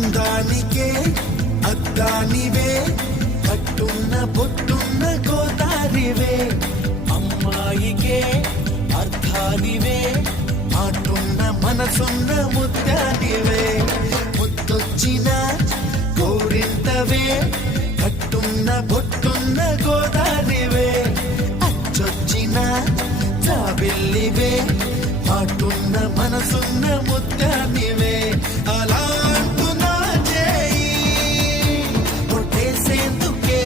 అందానికే అద్దానివే కట్టున్న బొట్టున్న గోదారివే అమ్మాయికే అర్థానివే ఆటున్న మనసున్న ముత్యానివే ముత్తొచ్చిన గోరింతవే కట్టున్న బొట్టున్న గోదారివే అచ్చొచ్చిన జాబిల్లివే ఆటున్న మనసున్న ముత్య